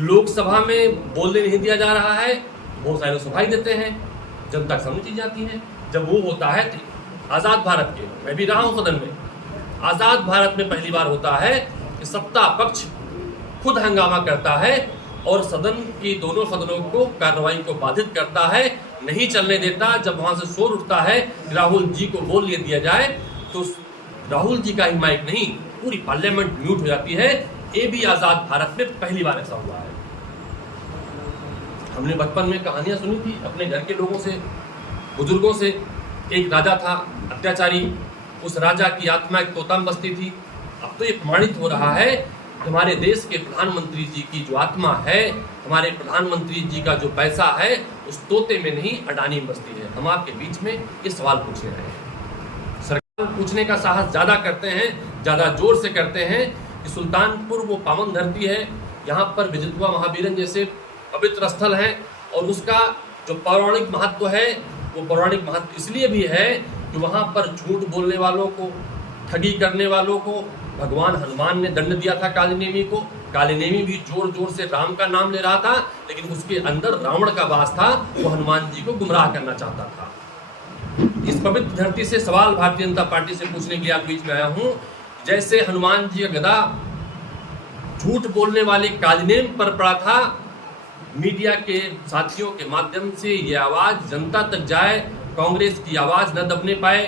लोकसभा में बोलने नहीं दिया जा रहा है, बहुत सारे सफाई देते हैं, जनता के सामने चीज जाती है। जब वो होता है तो आज़ाद भारत के, मैं भी रहा हूँ सदन में, आज़ाद भारत में पहली बार होता है कि सत्ता पक्ष खुद हंगामा करता है और सदन की दोनों सदनों को कार्रवाई को बाधित करता है, नहीं चलने देता। जब वहां से शोर उठता है राहुल जी को बोलने दिया जाए तो राहुल जी का ही माइक नहीं, पूरी पार्लियामेंट म्यूट हो जाती है। ये भी आज़ाद भारत में पहली बार ऐसा हुआ है। हमने बचपन में कहानियां सुनी थी अपने घर के लोगों से, बुजुर्गों से। एक राजा था अत्याचारी, उस राजा की आत्मा एक तोता में बसती थी। अब तो ये प्रमाणित हो रहा है कि हमारे देश के प्रधानमंत्री जी की जो आत्मा है, हमारे प्रधानमंत्री जी का जो पैसा है, उस तोते में नहीं अडानी में बसती है। हम आपके बीच में ये सवाल पूछने रहे हैं। सरकार पूछने का साहस ज़्यादा करते हैं, ज़्यादा जोर से करते हैं कि सुल्तानपुर वो पावन धरती है, यहाँ पर विजितवा महावीरन जैसे पवित्र स्थल हैं और उसका जो पौराणिक महत्व है, वो पौराणिक महत्व इसलिए भी है कि वहाँ पर झूठ बोलने वालों को, ठगी करने वालों को भगवान हनुमान ने दंड दिया था कालीनेमी को। कालीनेमी भी जोर जोर से राम का नाम ले रहा था, लेकिन उसके अंदर रावण का वास था, वो हनुमान जी को गुमराह करना चाहता था। इस पवित्र धरती से सवाल भारतीय जनता पार्टी से पूछने के लिए आप बीच में आया हूँ। जैसे हनुमान जी का गदा झूठ बोलने वाले कालीनेम पर पड़ा था, मीडिया के साथियों के माध्यम से ये आवाज़ जनता तक जाए, कांग्रेस की आवाज़ न दबने पाए,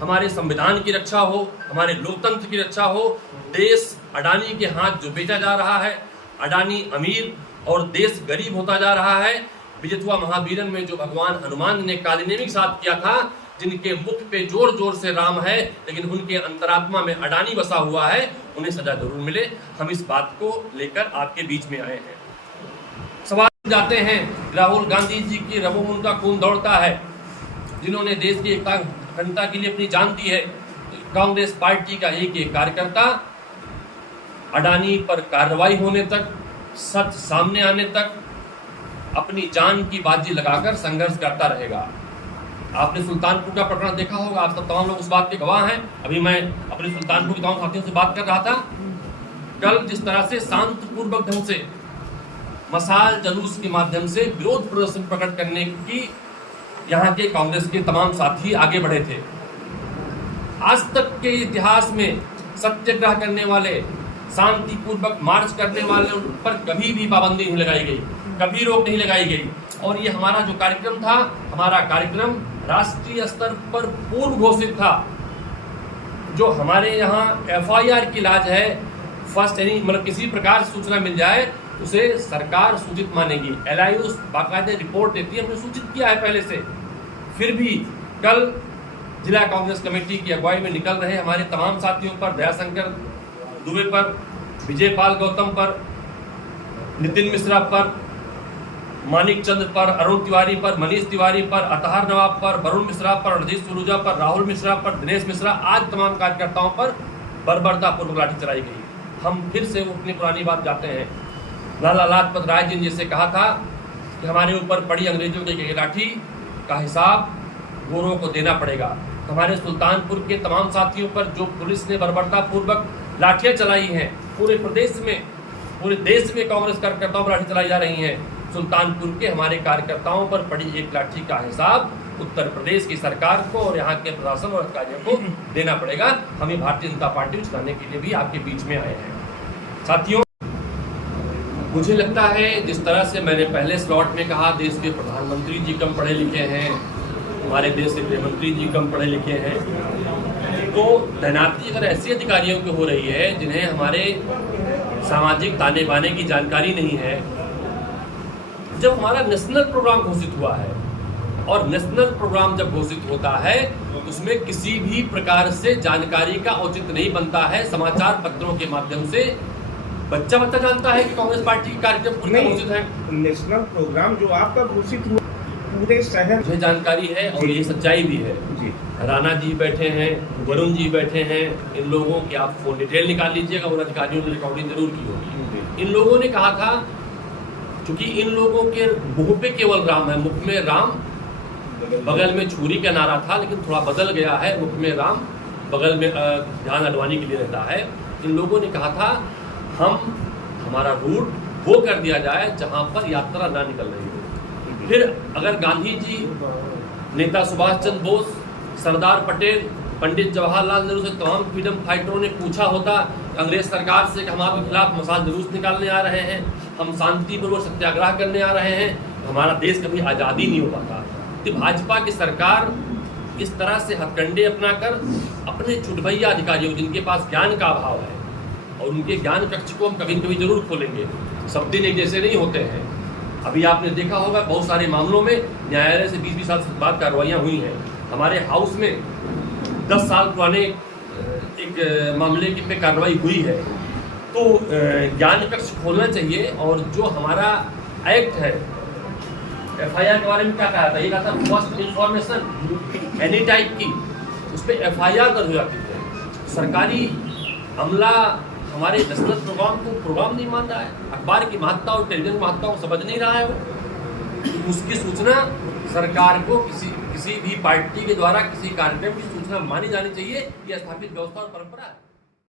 हमारे संविधान की रक्षा हो, हमारे लोकतंत्र की रक्षा हो। देश अडानी के हाथ जो बेचा जा रहा है, अडानी अमीर और देश गरीब होता जा रहा है। विजितवा महावीरन में जो भगवान हनुमान ने कालीनेमी के साथ किया था, जिनके मुख पे जोर जोर से राम है लेकिन उनके अंतरात्मा में अडानी बसा हुआ है, उन्हें सजा जरूर मिले। हम इस बात को लेकर आपके बीच में आए हैं। सवाल जाते हैं, राहुल गांधी जी की रगों में उनका खून दौड़ता है, जिन्होंने देश की एकता अखंडता के लिए अपनी जान दी है। कांग्रेस पार्टी का एक कार्यकर्ता अडानी पर कार्रवाई होने तक, सच सामने आने तक अपनी जान की बाजी लगाकर संघर्ष करता रहेगा। आपने सुल्तानपुर का प्रकरण देखा होगा, आप सब तमाम लोग उस बात के गवाह हैं। अभी मैं अपने सुल्तानपुर के तमाम साथियों से बात कर रहा था। कल जिस तरह से शांतिपूर्वक ढंग से मशाल जुलूस के माध्यम से विरोध प्रदर्शन प्रकट करने की यहाँ के कांग्रेस के तमाम साथी आगे बढ़े थे, आज तक के इतिहास में सत्याग्रह करने वाले, शांतिपूर्वक मार्च करने वाले उन पर कभी भी पाबंदी नहीं लगाई गई, कभी रोक नहीं लगाई गई। और ये हमारा जो कार्यक्रम था, हमारा कार्यक्रम राष्ट्रीय स्तर पर पूर्व घोषित था। जो हमारे यहाँ FIR की इलाज है, फर्स्ट यानी मतलब किसी प्रकार सूचना मिल जाए उसे सरकार सूचित मानेगी। LIU बाकायदे रिपोर्ट देती है, हमने सूचित किया है पहले से। फिर भी कल जिला कांग्रेस कमेटी की अगुवाई में निकल रहे हमारे तमाम साथियों पर, दयाशंकर दुबे पर, विजय पाल गौतम पर, नितिन मिश्रा पर, मानिक चंद पर, अरुण तिवारी पर, मनीष तिवारी पर, अतहर नवाब पर, वरुण मिश्रा पर, रणजीत सुरूजा पर, राहुल मिश्रा पर, दिनेश मिश्रा, आज तमाम कार्यकर्ताओं पर बर्बरतापूर्वक लाठी चलाई गई। हम फिर से अपनी पुरानी बात जाते हैं। लाला लाजपत राय जी ने जिससे कहा था कि हमारे ऊपर पड़ी अंग्रेजों की लाठी का हिसाब गोरों को देना पड़ेगा। तो हमारे सुल्तानपुर के तमाम साथियों पर जो पुलिस ने बर्बरतापूर्वक लाठियां चलाई हैं, पूरे प्रदेश में, पूरे देश में कांग्रेस कार्यकर्ताओं पर लाठी चलाई जा रही हैं, सुल्तानपुर के हमारे कार्यकर्ताओं पर पड़ी एक लाठी का हिसाब उत्तर प्रदेश की सरकार को और यहाँ के प्रशासन और अधिकारियों को देना पड़ेगा। हम भारतीय जनता पार्टी को चलाने के लिए भी आपके बीच में आए हैं। साथियों, मुझे लगता है जिस तरह से मैंने पहले स्लॉट में कहा, देश के प्रधानमंत्री जी कम पढ़े लिखे हैं, हमारे देश के गृह मंत्री जी कम पढ़े लिखे हैं, तो तैनाती अगर ऐसे अधिकारियों की हो रही है जिन्हें हमारे सामाजिक ताने बाने की जानकारी नहीं है। जब हमारा नेशनल प्रोग्राम घोषित हुआ है, और नेशनल प्रोग्राम जब घोषित होता है उसमें किसी भी प्रकार से जानकारी का औचित्य नहीं बनता है। समाचार पत्रों के माध्यम से बच्चा जानता है कि कांग्रेस पार्टी के कार्यक्रम पूरे घोषित है। नेशनल प्रोग्राम जो आपका घोषित हुआ पूरे शहर, मुझे जानकारी है और ये सच्चाई भी है जी। राणा जी बैठे हैं, वरुण जी बैठे हैं, इन लोगों की आप फोन डिटेल निकाल लीजिएगा, उन अधिकारियों ने रिकॉर्डिंग जरूर की होगी। इन लोगों ने कहा था, क्योंकि इन लोगों के मुंह पे केवल राम है, मुख में राम, बगल में छुरी का नारा था, लेकिन थोड़ा बदल गया है, मुख में राम, बगल में ध्यान अडवाणी के लिए रहता है। इन लोगों ने कहा था, हम हमारा रूट वो कर दिया जाए जहां पर यात्रा ना निकल रही हो। फिर अगर गांधी जी, नेता सुभाष चंद्र बोस, सरदार पटेल, पंडित जवाहरलाल नेहरू से तमाम फ्रीडम फाइटरों ने पूछा होता अंग्रेज सरकार से कि हम आपके खिलाफ मसाल जुलूस निकालने आ रहे हैं, हम शांतिपूर्वक सत्याग्रह करने आ रहे हैं, हमारा देश कभी आज़ादी नहीं हो पाता। तो भाजपा की सरकार इस तरह से हथकंडे अपनाकर अपने छुटभैया अधिकारियों जिनके पास ज्ञान का अभाव है, और उनके ज्ञान कक्ष को हम कभी न कभी जरूर खोलेंगे, सब दिन एक जैसे नहीं होते हैं। अभी आपने देखा होगा बहुत सारे मामलों में न्यायालय से 20-20 साल से बाद कार्रवाइयाँ हुई हैं। हमारे हाउस में 10 साल पुराने एक मामले की पे कार्रवाई हुई है। तो ज्ञान कक्ष खोलना चाहिए, और जो हमारा एक्ट है FIR के बारे में क्या कहा था, ये कहा था फर्स्ट इंफॉर्मेशन एनी टाइप की, उस पर FIR दर्ज हो जाती है। सरकारी अमला हमारे नेशनल प्रोग्राम को प्रोग्राम नहीं मान रहा है, अखबार की महत्ता और टेलीविजन की महत्ता को समझ नहीं रहा है वो। उसकी सूचना सरकार को किसी भी पार्टी के द्वारा किसी कार्यक्रम की सूचना मानी जानी चाहिए, यह स्थापित व्यवस्था और परंपरा है।